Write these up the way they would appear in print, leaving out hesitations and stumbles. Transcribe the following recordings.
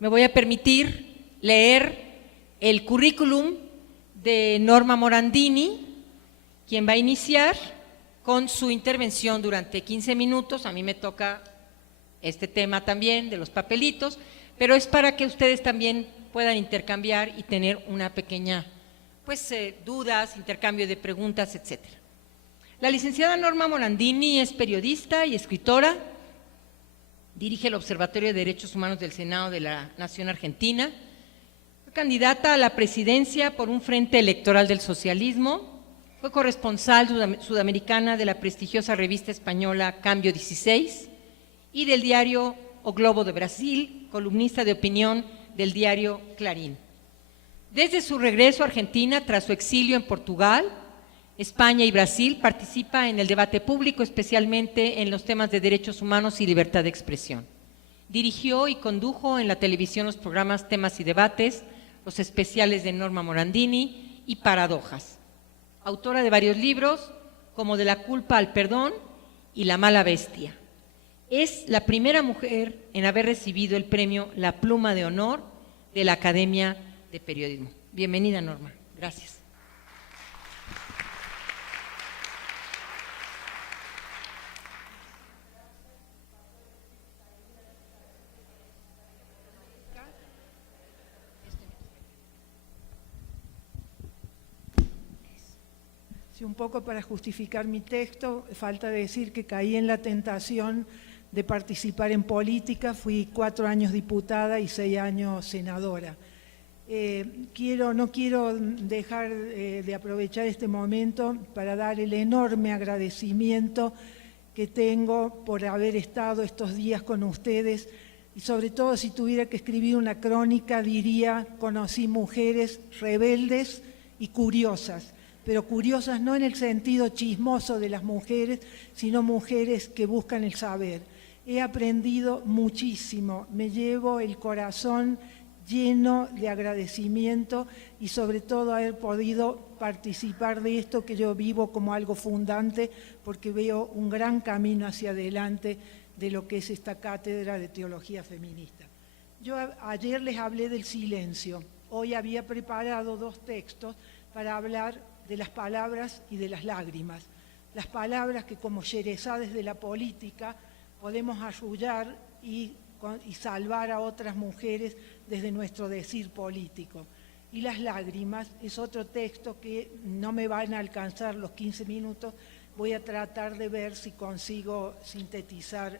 me voy a permitir leer el currículum de Norma Morandini, quien va a iniciar con su intervención durante 15 minutos. A mí me toca este tema también de los papelitos, pero es para que ustedes también puedan intercambiar y tener una pequeña, dudas, intercambio de preguntas, etcétera. La licenciada Norma Morandini es periodista y escritora, dirige el Observatorio de Derechos Humanos del Senado de la Nación Argentina, fue candidata a la presidencia por un frente electoral del socialismo, fue corresponsal sudamericana de la prestigiosa revista española Cambio 16 y del diario O Globo de Brasil, columnista de opinión del diario Clarín. Desde su regreso a Argentina, tras su exilio en Portugal, España y Brasil, participa en el debate público, especialmente en los temas de derechos humanos y libertad de expresión. Dirigió y condujo en la televisión los programas Temas y Debates, los especiales de Norma Morandini y Paradojas. Autora de varios libros, como De la culpa al perdón y La mala bestia. Es la primera mujer en haber recibido el premio La Pluma de Honor de la Academia de Periodismo. Bienvenida, Norma. Gracias. Sí, un poco para justificar mi texto, falta decir que caí en la tentación de participar en política. Fui 4 años diputada y 6 años senadora. No quiero dejar de aprovechar este momento para dar el enorme agradecimiento que tengo por haber estado estos días con ustedes, y sobre todo, si tuviera que escribir una crónica, diría: conocí mujeres rebeldes y curiosas, pero curiosas no en el sentido chismoso de las mujeres, sino mujeres que buscan el saber. He aprendido muchísimo, me llevo el corazón lleno de agradecimiento y sobre todo haber podido participar de esto que yo vivo como algo fundante, porque veo un gran camino hacia adelante de lo que es esta cátedra de teología feminista. Yo ayer les hablé del silencio, hoy había preparado 2 textos para hablar de las palabras y de las lágrimas. Las palabras que, como Sherezades de la política, podemos arrullar y salvar a otras mujeres desde nuestro decir político. Y las lágrimas es otro texto que no me van a alcanzar los 15 minutos, voy a tratar de ver si consigo sintetizar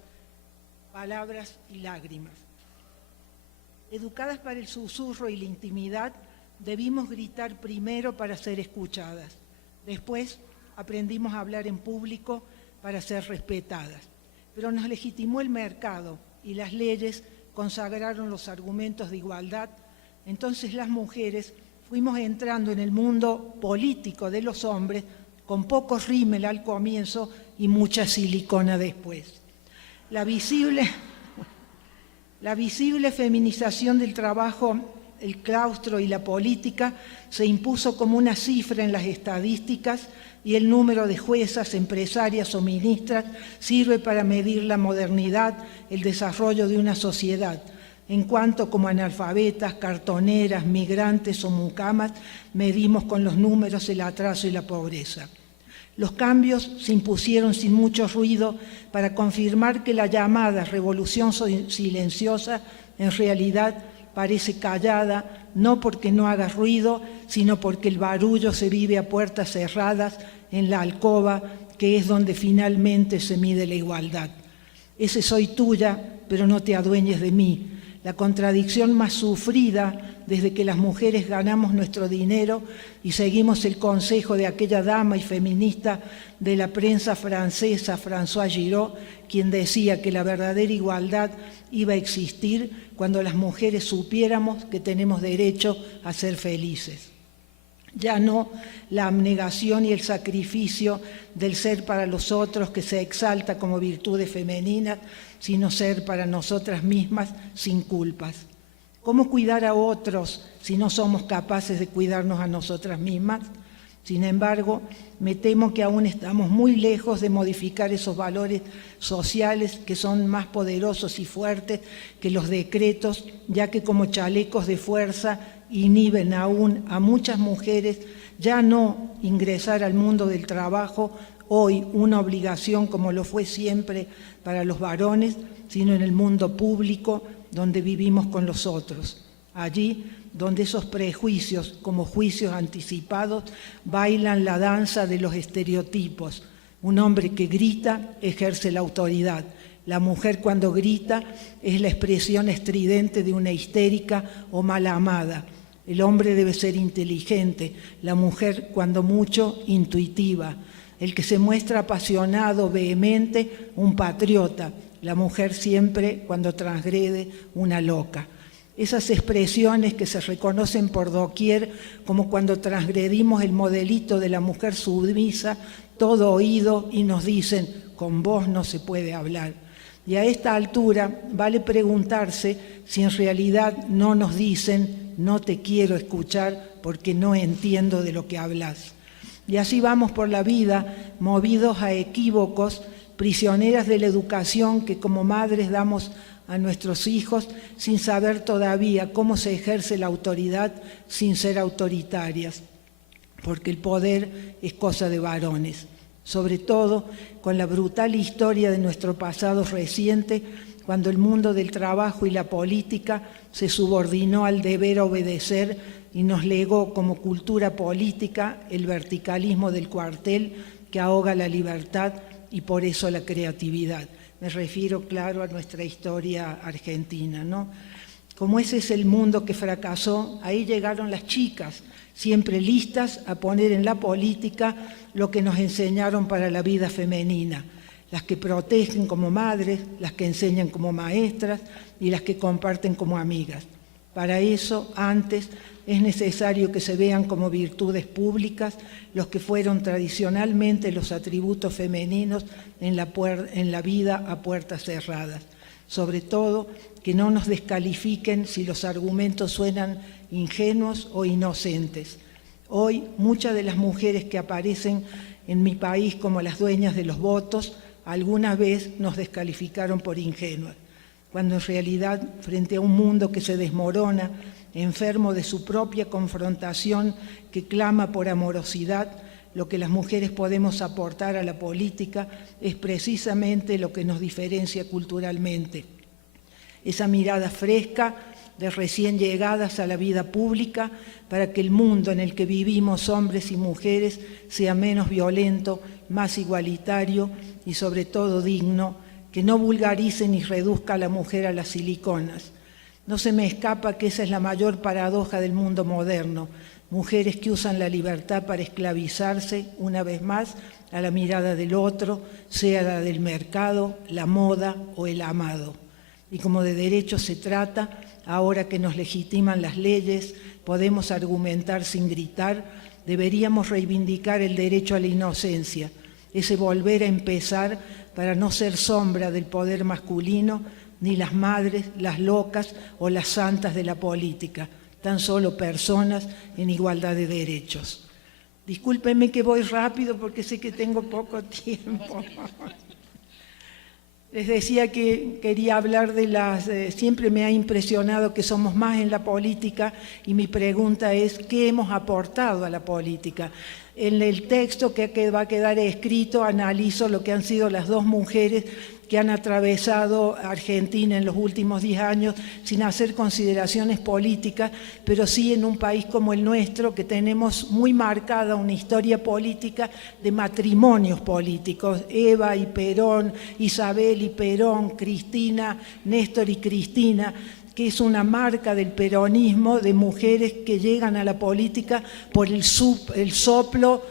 palabras y lágrimas. Educadas para el susurro y la intimidad, debimos gritar primero para ser escuchadas. Después aprendimos a hablar en público para ser respetadas. Pero nos legitimó el mercado y las leyes consagraron los argumentos de igualdad. Entonces las mujeres fuimos entrando en el mundo político de los hombres con poco rímel al comienzo y mucha silicona después. La visible feminización del trabajo, el claustro y la política se impuso como una cifra en las estadísticas, y el número de juezas, empresarias o ministras sirve para medir la modernidad, el desarrollo de una sociedad. En cuanto como analfabetas, cartoneras, migrantes o mucamas, medimos con los números el atraso y la pobreza. Los cambios se impusieron sin mucho ruido para confirmar que la llamada revolución silenciosa en realidad parece callada, no porque no haga ruido, sino porque el barullo se vive a puertas cerradas en la alcoba, que es donde finalmente se mide la igualdad. Ese soy tuya, pero no te adueñes de mí. La contradicción más sufrida desde que las mujeres ganamos nuestro dinero y seguimos el consejo de aquella dama y feminista de la prensa francesa, François Giraud, quien decía que la verdadera igualdad iba a existir cuando las mujeres supiéramos que tenemos derecho a ser felices. Ya no la abnegación y el sacrificio del ser para los otros que se exalta como virtudes femeninas, sino ser para nosotras mismas sin culpas. ¿Cómo cuidar a otros si no somos capaces de cuidarnos a nosotras mismas? Sin embargo, me temo que aún estamos muy lejos de modificar esos valores sociales que son más poderosos y fuertes que los decretos, ya que como chalecos de fuerza inhiben aún a muchas mujeres ya no ingresar al mundo del trabajo, hoy una obligación como lo fue siempre para los varones, sino en el mundo público donde vivimos con los otros. Allí donde esos prejuicios, como juicios anticipados, bailan la danza de los estereotipos. Un hombre que grita ejerce la autoridad. La mujer cuando grita es la expresión estridente de una histérica o mala amada. El hombre debe ser inteligente, la mujer cuando mucho intuitiva. El que se muestra apasionado, vehemente, un patriota. La mujer siempre cuando transgrede una loca. Esas expresiones que se reconocen por doquier, como cuando transgredimos el modelito de la mujer sumisa, todo oído, y nos dicen, con vos no se puede hablar. Y a esta altura vale preguntarse si en realidad no nos dicen, no te quiero escuchar porque no entiendo de lo que hablas. Y así vamos por la vida, movidos a equívocos, prisioneras de la educación que como madres damos a nuestros hijos sin saber todavía cómo se ejerce la autoridad sin ser autoritarias, porque el poder es cosa de varones. Sobre todo con la brutal historia de nuestro pasado reciente, cuando el mundo del trabajo y la política se subordinó al deber obedecer y nos legó como cultura política el verticalismo del cuartel que ahoga la libertad y por eso la creatividad. Me refiero, claro, a nuestra historia argentina, ¿no? Como ese es el mundo que fracasó, ahí llegaron las chicas, siempre listas a poner en la política lo que nos enseñaron para la vida femenina, las que protegen como madres, las que enseñan como maestras y las que comparten como amigas. Para eso, antes, es necesario que se vean como virtudes públicas los que fueron tradicionalmente los atributos femeninos en la vida a puertas cerradas. Sobre todo, que no nos descalifiquen si los argumentos suenan ingenuos o inocentes. Hoy, muchas de las mujeres que aparecen en mi país como las dueñas de los votos, alguna vez nos descalificaron por ingenuas, cuando en realidad, frente a un mundo que se desmorona, enfermo de su propia confrontación, que clama por amorosidad, lo que las mujeres podemos aportar a la política es precisamente lo que nos diferencia culturalmente. Esa mirada fresca de recién llegadas a la vida pública para que el mundo en el que vivimos, hombres y mujeres, sea menos violento, más igualitario y sobre todo digno, que no vulgarice ni reduzca a la mujer a las siliconas. No se me escapa que esa es la mayor paradoja del mundo moderno. Mujeres que usan la libertad para esclavizarse, una vez más, a la mirada del otro, sea la del mercado, la moda o el amado. Y como de derechos se trata, ahora que nos legitiman las leyes, podemos argumentar sin gritar, deberíamos reivindicar el derecho a la inocencia, ese volver a empezar para no ser sombra del poder masculino, ni las madres, las locas o las santas de la política, tan solo personas en igualdad de derechos. Discúlpenme que voy rápido porque sé que tengo poco tiempo. Les decía que quería hablar de siempre me ha impresionado que somos más en la política y mi pregunta es, ¿qué hemos aportado a la política? En el texto que va a quedar escrito analizo lo que han sido las dos mujeres que han atravesado Argentina en los últimos 10 años sin hacer consideraciones políticas, pero sí en un país como el nuestro, que tenemos muy marcada una historia política de matrimonios políticos, Eva y Perón, Isabel y Perón, Cristina, Néstor y Cristina, que es una marca del peronismo de mujeres que llegan a la política por el soplo,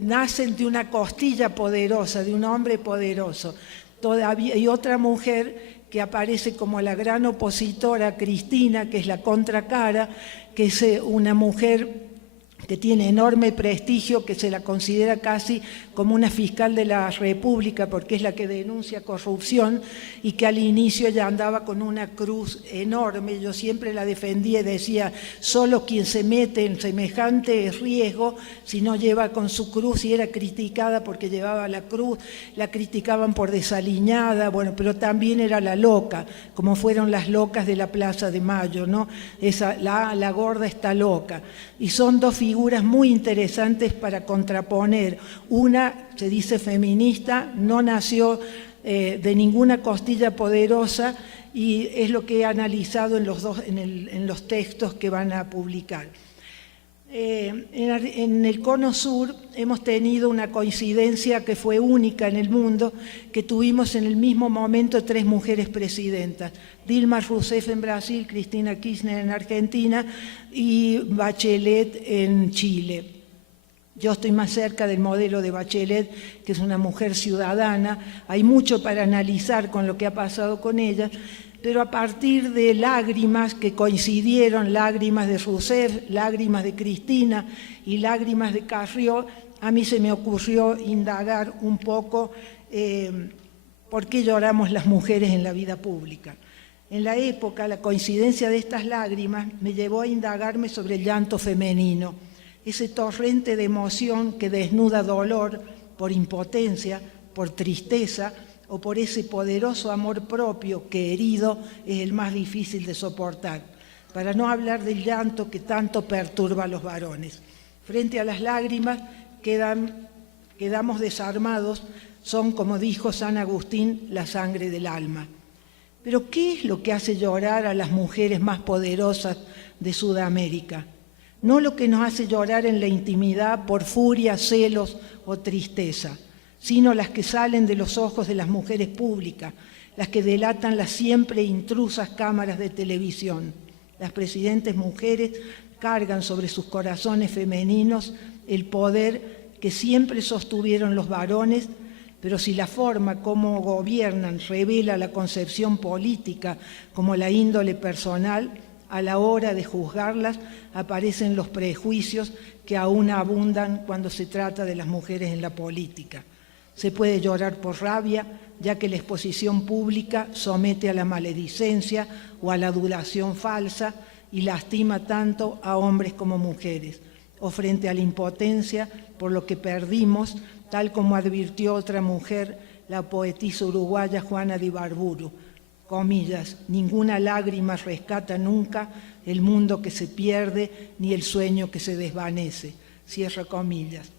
nacen de una costilla poderosa, de un hombre poderoso. Todavía hay otra mujer que aparece como la gran opositora, Cristina, que es la contracara, que es una mujer que tiene enorme prestigio, que se la considera casi como una fiscal de la República, porque es la que denuncia corrupción, y que al inicio ya andaba con una cruz enorme. Yo siempre la defendía y decía, solo quien se mete en semejante riesgo, si no lleva con su cruz, y era criticada porque llevaba la cruz, la criticaban por desaliñada, bueno, pero también era la loca, como fueron las locas de la Plaza de Mayo, ¿no? La gorda está loca. Y son dos figuras muy interesantes para contraponer. Una, se dice feminista, no nació de ninguna costilla poderosa, y es lo que he analizado en los textos que van a publicar. En el Cono Sur hemos tenido una coincidencia que fue única en el mundo, que tuvimos en el mismo momento 3 mujeres presidentas: Dilma Rousseff en Brasil, Cristina Kirchner en Argentina y Bachelet en Chile. Yo estoy más cerca del modelo de Bachelet, que es una mujer ciudadana. Hay mucho para analizar con lo que ha pasado con ella, pero a partir de lágrimas que coincidieron, lágrimas de Rousseff, lágrimas de Cristina y lágrimas de Carrió, a mí se me ocurrió indagar un poco por qué lloramos las mujeres en la vida pública. En la época, la coincidencia de estas lágrimas me llevó a indagarme sobre el llanto femenino, ese torrente de emoción que desnuda dolor por impotencia, por tristeza, o por ese poderoso amor propio que, herido, es el más difícil de soportar, para no hablar del llanto que tanto perturba a los varones. Frente a las lágrimas quedamos desarmados, son, como dijo San Agustín, la sangre del alma. Pero ¿qué es lo que hace llorar a las mujeres más poderosas de Sudamérica? No lo que nos hace llorar en la intimidad por furia, celos o tristeza, sino las que salen de los ojos de las mujeres públicas, las que delatan las siempre intrusas cámaras de televisión. Las presidentes mujeres cargan sobre sus corazones femeninos el poder que siempre sostuvieron los varones, pero si la forma como gobiernan revela la concepción política como la índole personal, a la hora de juzgarlas aparecen los prejuicios que aún abundan cuando se trata de las mujeres en la política. Se puede llorar por rabia, ya que la exposición pública somete a la maledicencia o a la adulación falsa y lastima tanto a hombres como mujeres, o frente a la impotencia por lo que perdimos, tal como advirtió otra mujer, la poetisa uruguaya Juana de Ibarburu, comillas, ninguna lágrima rescata nunca el mundo que se pierde ni el sueño que se desvanece, cierra comillas.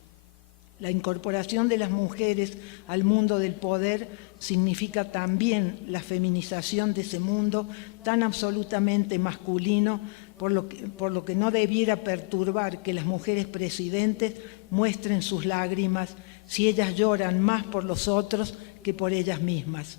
La incorporación de las mujeres al mundo del poder significa también la feminización de ese mundo tan absolutamente masculino, por lo que no debiera perturbar que las mujeres presidentes muestren sus lágrimas si ellas lloran más por los otros que por ellas mismas.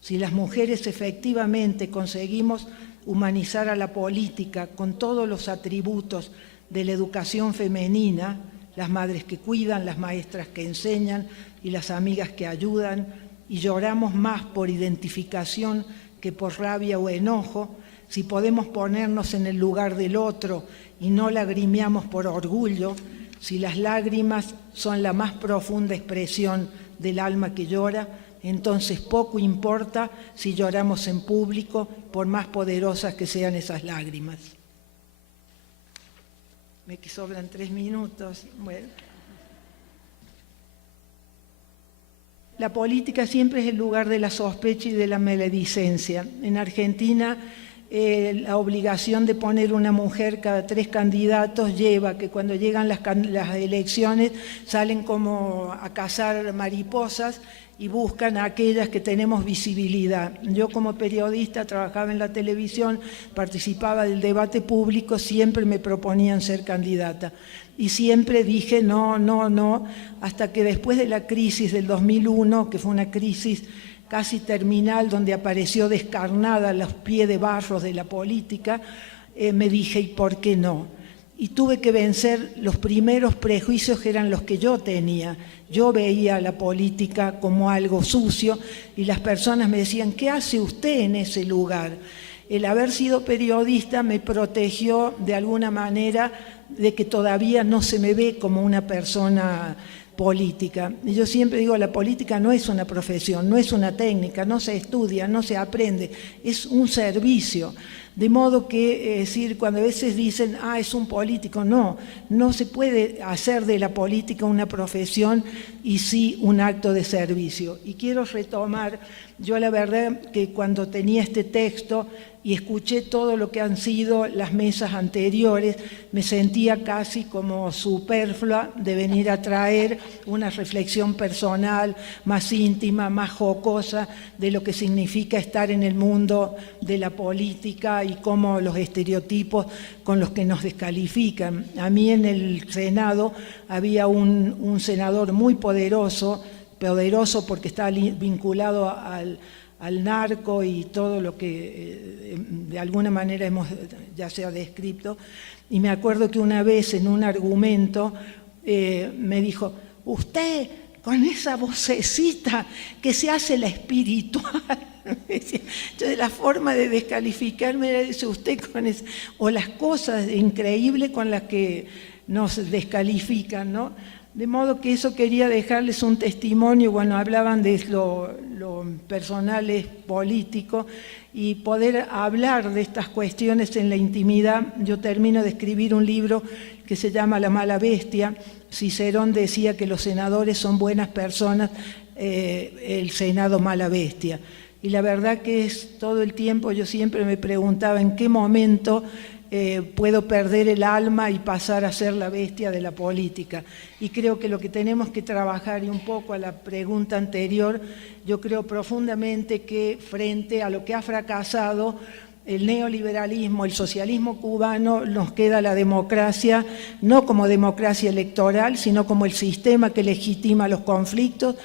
Si las mujeres efectivamente conseguimos humanizar a la política con todos los atributos de la educación femenina, las madres que cuidan, las maestras que enseñan y las amigas que ayudan, y lloramos más por identificación que por rabia o enojo, si podemos ponernos en el lugar del otro y no lagrimeamos por orgullo, si las lágrimas son la más profunda expresión del alma que llora, entonces poco importa si lloramos en público, por más poderosas que sean esas lágrimas. Me sobran 3 minutos. Bueno. La política siempre es el lugar de la sospecha y de la maledicencia. En Argentina, la obligación de poner una mujer cada 3 candidatos lleva que cuando llegan las elecciones salen como a cazar mariposas y buscan a aquellas que tenemos visibilidad. Yo como periodista trabajaba en la televisión, participaba del debate público, siempre me proponían ser candidata. Y siempre dije no, hasta que después de la crisis del 2001, que fue una crisis casi terminal, donde apareció descarnada a los pies de barros de la política, me dije, ¿y por qué no? Y tuve que vencer los primeros prejuicios que eran los que yo tenía. Yo veía la política como algo sucio y las personas me decían, ¿qué hace usted en ese lugar? el haber sido periodista me protegió de alguna manera de que todavía no se me ve como una persona política. Y yo siempre digo, la política no es una profesión, no es una técnica, no se estudia, no se aprende, es un servicio. De modo que, decir, cuando a veces dicen, es un político, no se puede hacer de la política una profesión y sí un acto de servicio. Y quiero retomar, yo la verdad que cuando tenía este texto y escuché todo lo que han sido las mesas anteriores, me sentía casi como superflua de venir a traer una reflexión personal más íntima, más jocosa de lo que significa estar en el mundo de la política y cómo los estereotipos con los que nos descalifican. A mí en el Senado había un senador muy poderoso porque está vinculado al narco y todo lo que de alguna manera hemos ya sea descrito. Y me acuerdo que una vez en un argumento me dijo, usted con esa vocecita que se hace la espiritual. Entonces la forma de descalificarme era, dice, usted con eso, o las cosas increíbles con las que nos descalifican, ¿no? De modo que eso quería dejarles un testimonio, bueno, hablaban de lo personal es político, y poder hablar de estas cuestiones en la intimidad. Yo termino de escribir un libro que se llama La mala bestia. Cicerón decía que los senadores son buenas personas, el Senado mala bestia. Y la verdad que es todo el tiempo, yo siempre me preguntaba en qué momento puedo perder el alma y pasar a ser la bestia de la política. Y creo que lo que tenemos que trabajar, y un poco a la pregunta anterior, yo creo profundamente que frente a lo que ha fracasado el neoliberalismo, el socialismo cubano, nos queda la democracia, no como democracia electoral, sino como el sistema que legitima los conflictos,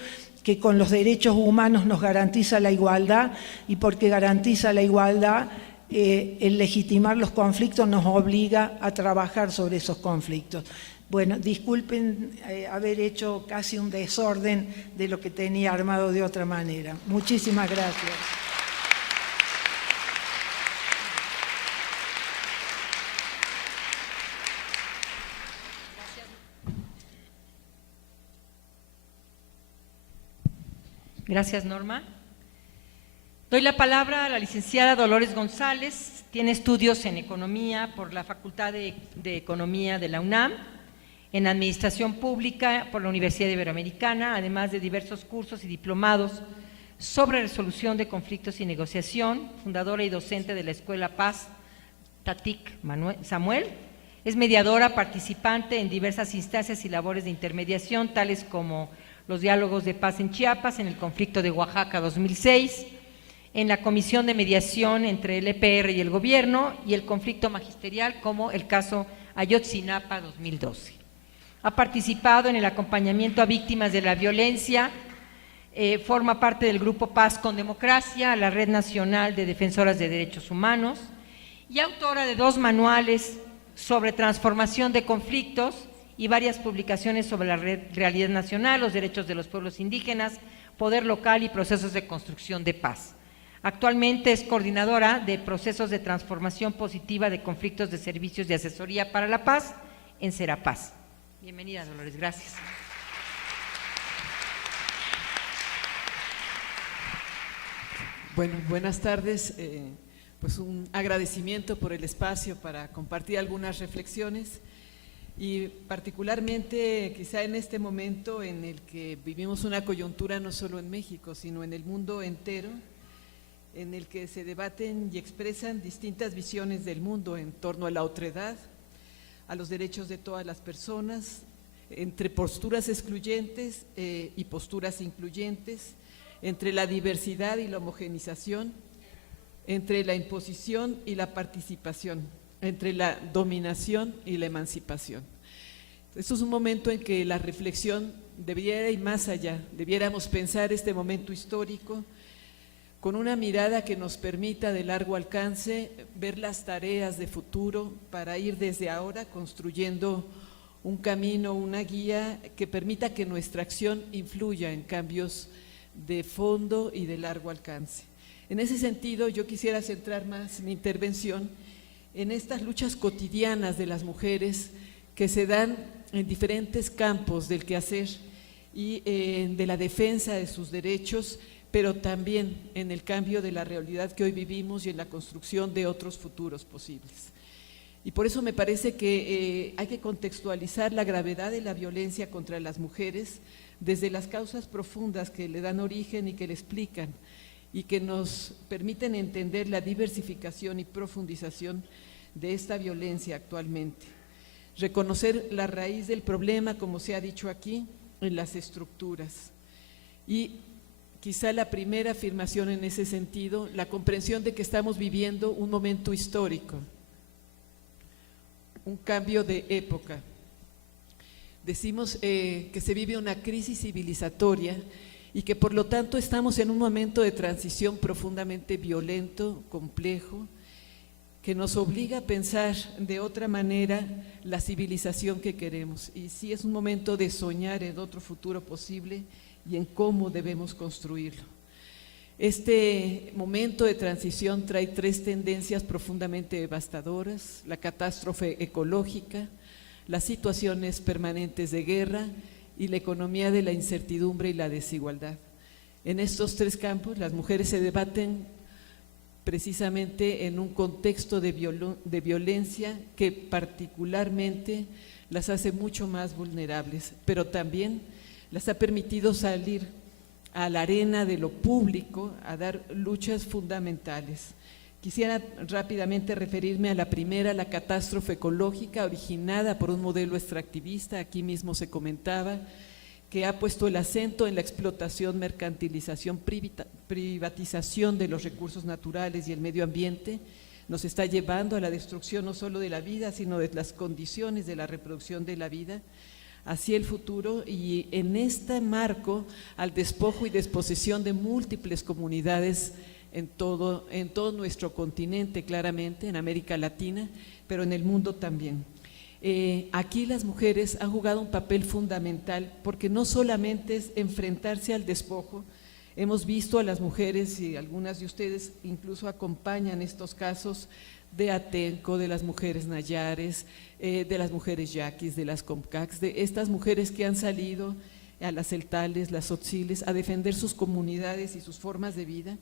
que con los derechos humanos nos garantiza la igualdad, y porque garantiza la igualdad, el legitimar los conflictos nos obliga a trabajar sobre esos conflictos. Bueno, disculpen haber hecho casi un desorden de lo que tenía armado de otra manera. Muchísimas gracias. Gracias, Norma. Doy la palabra a la licenciada Dolores González. Tiene estudios en Economía por la Facultad de Economía de la UNAM, en Administración Pública por la Universidad Iberoamericana, además de diversos cursos y diplomados sobre resolución de conflictos y negociación, fundadora y docente de la Escuela Paz Tatic Samuel. Es mediadora participante en diversas instancias y labores de intermediación, tales como los diálogos de paz en Chiapas, en el conflicto de Oaxaca 2006, en la Comisión de Mediación entre el EPR y el Gobierno, y el conflicto magisterial, como el caso Ayotzinapa 2012. Ha participado en el acompañamiento a víctimas de la violencia, forma parte del Grupo Paz con Democracia, la Red Nacional de Defensoras de Derechos Humanos, y autora de 2 manuales sobre transformación de conflictos y varias publicaciones sobre la realidad nacional, los derechos de los pueblos indígenas, poder local y procesos de construcción de paz. Actualmente es coordinadora de procesos de transformación positiva de conflictos de servicios de asesoría para la paz en Serapaz. Bienvenida, Dolores, gracias. Bueno, buenas tardes. Pues un agradecimiento por el espacio para compartir algunas reflexiones, y particularmente quizá en este momento en el que vivimos una coyuntura no solo en México, sino en el mundo entero, en el que se debaten y expresan distintas visiones del mundo en torno a la otredad, a los derechos de todas las personas, entre posturas excluyentes y posturas incluyentes, entre la diversidad y la homogenización, entre la imposición y la participación, entre la dominación y la emancipación. Esto es un momento en que la reflexión debiera ir más allá, debiéramos pensar este momento histórico con una mirada que nos permita de largo alcance ver las tareas de futuro para ir desde ahora construyendo un camino, una guía que permita que nuestra acción influya en cambios de fondo y de largo alcance. En ese sentido, yo quisiera centrar más mi intervención en estas luchas cotidianas de las mujeres que se dan en diferentes campos del quehacer y de la defensa de sus derechos, pero también en el cambio de la realidad que hoy vivimos y en la construcción de otros futuros posibles. Y por eso me parece que hay que contextualizar la gravedad de la violencia contra las mujeres desde las causas profundas que le dan origen y que le explican y que nos permiten entender la diversificación y profundización de esta violencia actualmente. Reconocer la raíz del problema, como se ha dicho aquí, en las estructuras. Y quizá la primera afirmación en ese sentido, la comprensión de que estamos viviendo un momento histórico, un cambio de época. Decimos que se vive una crisis civilizatoria y que por lo tanto estamos en un momento de transición profundamente violento, complejo, que nos obliga a pensar de otra manera la civilización que queremos. Y sí es un momento de soñar en otro futuro posible y en cómo debemos construirlo. Este momento de transición trae tres tendencias profundamente devastadoras: la catástrofe ecológica, las situaciones permanentes de guerra y la economía de la incertidumbre y la desigualdad. En estos tres campos las mujeres se debaten precisamente en un contexto de violencia que particularmente las hace mucho más vulnerables, pero también las ha permitido salir a la arena de lo público a dar luchas fundamentales. Quisiera rápidamente referirme a la primera, la catástrofe ecológica originada por un modelo extractivista, aquí mismo se comentaba, que ha puesto el acento en la explotación, mercantilización, privatización de los recursos naturales y el medio ambiente. Nos está llevando a la destrucción no solo de la vida, sino de las condiciones de la reproducción de la vida, hacia el futuro, y en este marco al despojo y desposesión de múltiples comunidades en todo nuestro continente, claramente, en América Latina, pero en el mundo también. Aquí las mujeres han jugado un papel fundamental porque no solamente es enfrentarse al despojo. Hemos visto a las mujeres, y algunas de ustedes incluso acompañan estos casos de Atenco, de las mujeres nayares, de las mujeres yaquis, de las comcacs, de estas mujeres que han salido a las celtales, las tzotziles, a defender sus comunidades y sus formas de vida,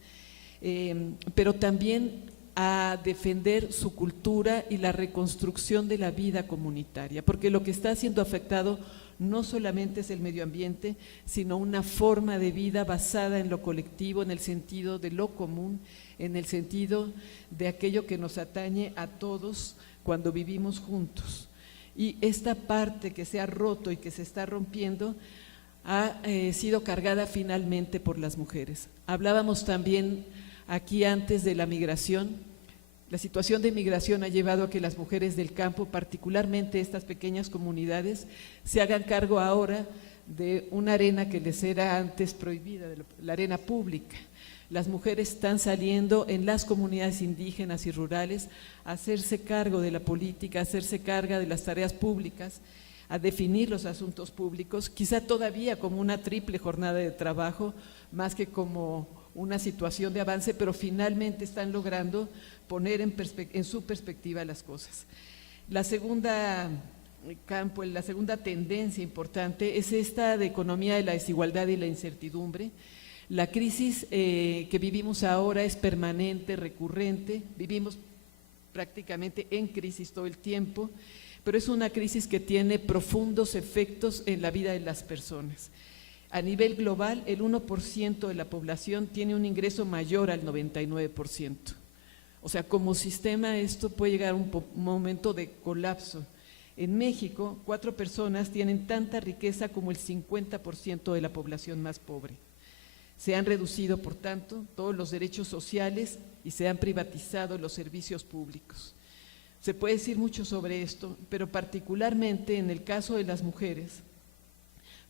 pero también a defender su cultura y la reconstrucción de la vida comunitaria, porque lo que está siendo afectado no solamente es el medio ambiente, sino una forma de vida basada en lo colectivo, en el sentido de lo común, en el sentido de aquello que nos atañe a todos cuando vivimos juntos. Y esta parte que se ha roto y que se está rompiendo ha sido cargada finalmente por las mujeres. Hablábamos también aquí antes de la migración. La situación de migración ha llevado a que las mujeres del campo, particularmente estas pequeñas comunidades, se hagan cargo ahora de una arena que les era antes prohibida, la arena pública. Las mujeres están saliendo en las comunidades indígenas y rurales a hacerse cargo de la política, a hacerse cargo de las tareas públicas, a definir los asuntos públicos, quizá todavía como una triple jornada de trabajo, más que como una situación de avance, pero finalmente están logrando poner en su perspectiva las cosas. La segunda campo, la segunda tendencia importante es esta de economía de la desigualdad y la incertidumbre. La crisis que vivimos ahora es permanente, recurrente, vivimos prácticamente en crisis todo el tiempo, pero es una crisis que tiene profundos efectos en la vida de las personas. A nivel global, el 1% de la población tiene un ingreso mayor al 99%. O sea, como sistema esto puede llegar a un momento de colapso. En México, 4 personas tienen tanta riqueza como el 50% de la población más pobre. Se han reducido, por tanto, todos los derechos sociales y se han privatizado los servicios públicos. Se puede decir mucho sobre esto, pero particularmente en el caso de las mujeres,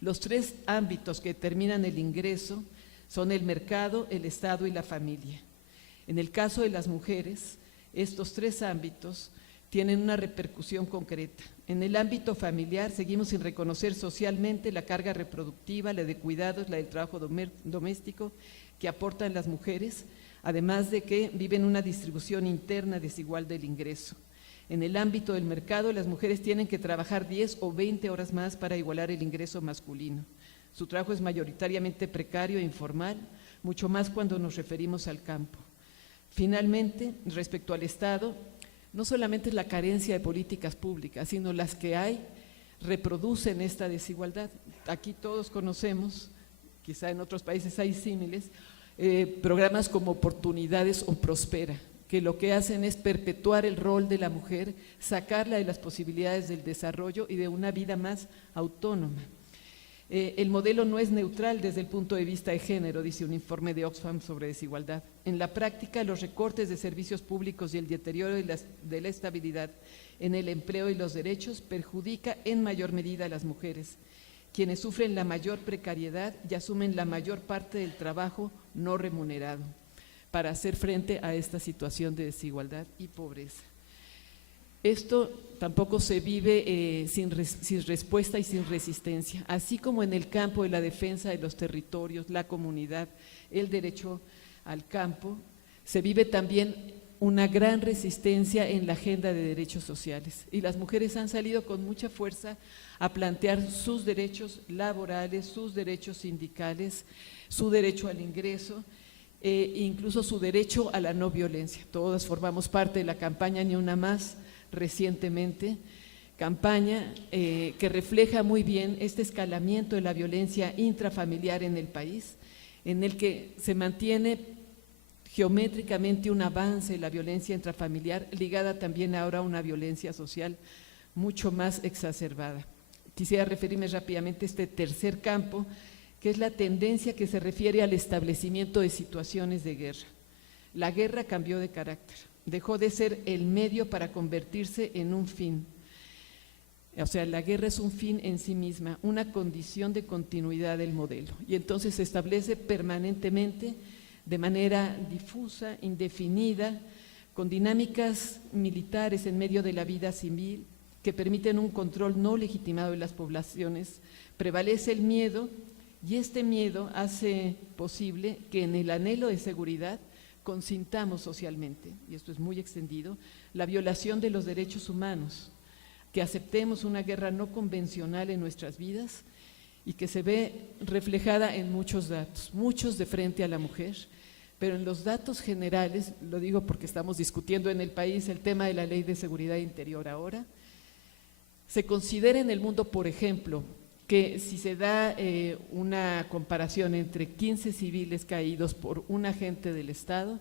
los 3 ámbitos que determinan el ingreso son el mercado, el Estado y la familia. En el caso de las mujeres, estos 3 ámbitos tienen una repercusión concreta. En el ámbito familiar seguimos sin reconocer socialmente la carga reproductiva, la de cuidados, la del trabajo doméstico que aportan las mujeres, además de que viven una distribución interna desigual del ingreso. En el ámbito del mercado, las mujeres tienen que trabajar 10 o 20 horas más para igualar el ingreso masculino. Su trabajo es mayoritariamente precario e informal, mucho más cuando nos referimos al campo. Finalmente, respecto al Estado, no solamente es la carencia de políticas públicas, sino las que hay reproducen esta desigualdad. Aquí todos conocemos, quizá en otros países hay símiles, programas como Oportunidades o Prospera, que lo que hacen es perpetuar el rol de la mujer, sacarla de las posibilidades del desarrollo y de una vida más autónoma. El modelo no es neutral desde el punto de vista de género, dice un informe de Oxfam sobre desigualdad. En la práctica, los recortes de servicios públicos y el deterioro de la estabilidad en el empleo y los derechos perjudica en mayor medida a las mujeres, quienes sufren la mayor precariedad y asumen la mayor parte del trabajo no remunerado para hacer frente a esta situación de desigualdad y pobreza. Esto tampoco se vive sin respuesta y sin resistencia, así como en el campo de la defensa de los territorios, la comunidad, el derecho al campo, se vive también una gran resistencia en la agenda de derechos sociales, y las mujeres han salido con mucha fuerza a plantear sus derechos laborales, sus derechos sindicales, su derecho al ingreso, incluso su derecho a la no violencia. Todas formamos parte de la campaña Ni Una Más recientemente, campaña que refleja muy bien este escalamiento de la violencia intrafamiliar en el país, en el que se mantiene geométricamente un avance de la violencia intrafamiliar, ligada también ahora a una violencia social mucho más exacerbada. Quisiera referirme rápidamente a este tercer campo, que es la tendencia que se refiere al establecimiento de situaciones de guerra. La guerra cambió de carácter, dejó de ser el medio para convertirse en un fin. O sea, la guerra es un fin en sí misma, una condición de continuidad del modelo, y entonces se establece permanentemente de manera difusa, indefinida, con dinámicas militares en medio de la vida civil que permiten un control no legitimado de las poblaciones. Prevalece el miedo, y este miedo hace posible que en el anhelo de seguridad consintamos socialmente, y esto es muy extendido, la violación de los derechos humanos, que aceptemos una guerra no convencional en nuestras vidas y que se ve reflejada en muchos datos, muchos de frente a la mujer, pero en los datos generales, lo digo porque estamos discutiendo en el país el tema de la Ley de Seguridad Interior ahora, se considera en el mundo, por ejemplo, que si se da una comparación entre 15 civiles caídos por un agente del Estado,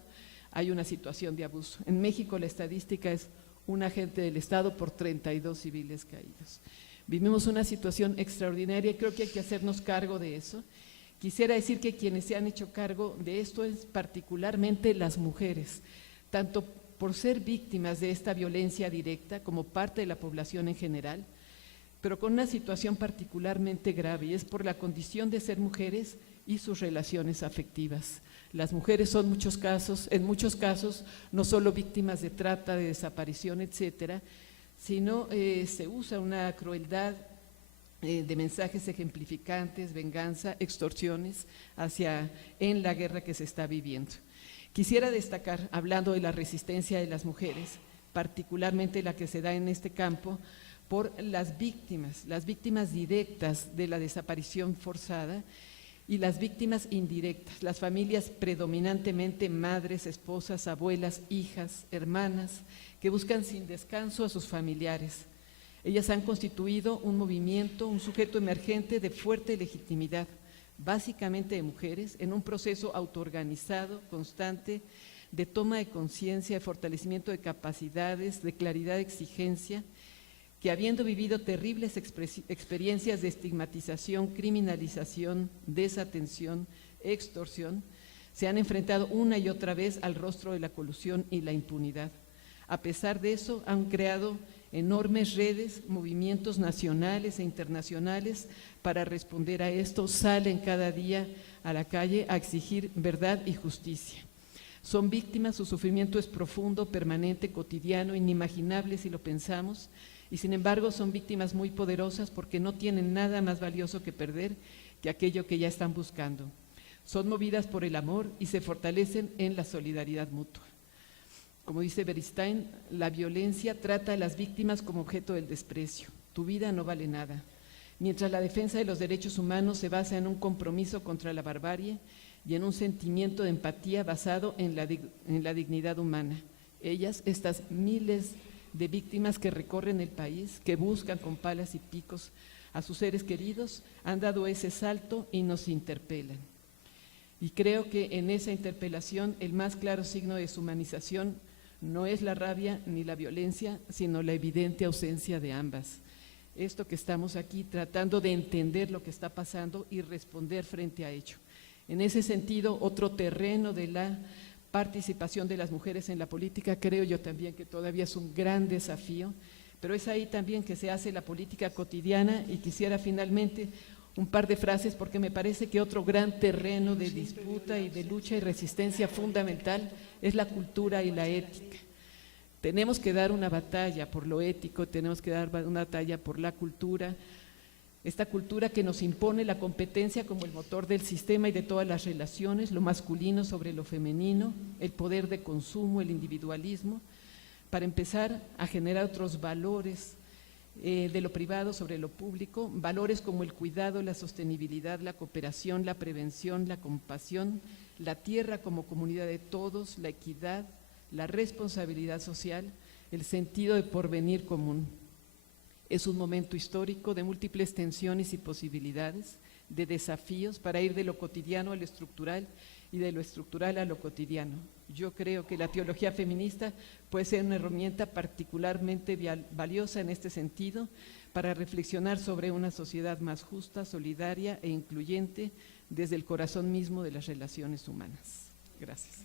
hay una situación de abuso. En México la estadística es un agente del Estado por 32 civiles caídos. Vivimos una situación extraordinaria y creo que hay que hacernos cargo de eso. Quisiera decir que quienes se han hecho cargo de esto es particularmente las mujeres, tanto por ser víctimas de esta violencia directa como parte de la población en general, pero con una situación particularmente grave, y es por la condición de ser mujeres y sus relaciones afectivas. Las mujeres son en muchos casos, no solo víctimas de trata, de desaparición, etcétera, sino se usa una crueldad de mensajes ejemplificantes, venganza, extorsiones en la guerra que se está viviendo. Quisiera destacar, hablando de la resistencia de las mujeres, particularmente la que se da en este campo, por las víctimas directas de la desaparición forzada y las víctimas indirectas, las familias predominantemente madres, esposas, abuelas, hijas, hermanas, que buscan sin descanso a sus familiares. Ellas han constituido un movimiento, un sujeto emergente de fuerte legitimidad, básicamente de mujeres, en un proceso autoorganizado, constante, de toma de conciencia, de fortalecimiento de capacidades, de claridad de exigencia, que habiendo vivido terribles experiencias de estigmatización, criminalización, desatención, extorsión, se han enfrentado una y otra vez al rostro de la colusión y la impunidad. A pesar de eso, han creado enormes redes, movimientos nacionales e internacionales para responder a esto, salen cada día a la calle a exigir verdad y justicia. Son víctimas, su sufrimiento es profundo, permanente, cotidiano, inimaginable si lo pensamos, y sin embargo son víctimas muy poderosas porque no tienen nada más valioso que perder que aquello que ya están buscando. Son movidas por el amor y se fortalecen en la solidaridad mutua. Como dice Beristain, la violencia trata a las víctimas como objeto del desprecio. Tu vida no vale nada. Mientras la defensa de los derechos humanos se basa en un compromiso contra la barbarie y en un sentimiento de empatía basado en la dignidad humana. Ellas, estas miles de víctimas que recorren el país, que buscan con palas y picos a sus seres queridos, han dado ese salto y nos interpelan. Y creo que en esa interpelación el más claro signo de deshumanización no es la rabia ni la violencia, sino la evidente ausencia de ambas. Esto que estamos aquí tratando de entender lo que está pasando y responder frente a ello. En ese sentido, otro terreno de la participación de las mujeres en la política, creo yo también que todavía es un gran desafío, pero es ahí también que se hace la política cotidiana, y quisiera finalmente un par de frases porque me parece que otro gran terreno de disputa y de lucha y resistencia fundamental es la cultura y la ética. Tenemos que dar una batalla por lo ético, tenemos que dar una batalla por la cultura, esta cultura que nos impone la competencia como el motor del sistema y de todas las relaciones, lo masculino sobre lo femenino, el poder de consumo, el individualismo, para empezar a generar otros valores de lo privado sobre lo público, valores como el cuidado, la sostenibilidad, la cooperación, la prevención, la compasión, la tierra como comunidad de todos, la equidad, la responsabilidad social, el sentido de porvenir común. Es un momento histórico de múltiples tensiones y posibilidades, de desafíos para ir de lo cotidiano a lo estructural y de lo estructural a lo cotidiano. Yo creo que la teología feminista puede ser una herramienta particularmente valiosa en este sentido para reflexionar sobre una sociedad más justa, solidaria e incluyente desde el corazón mismo de las relaciones humanas. Gracias.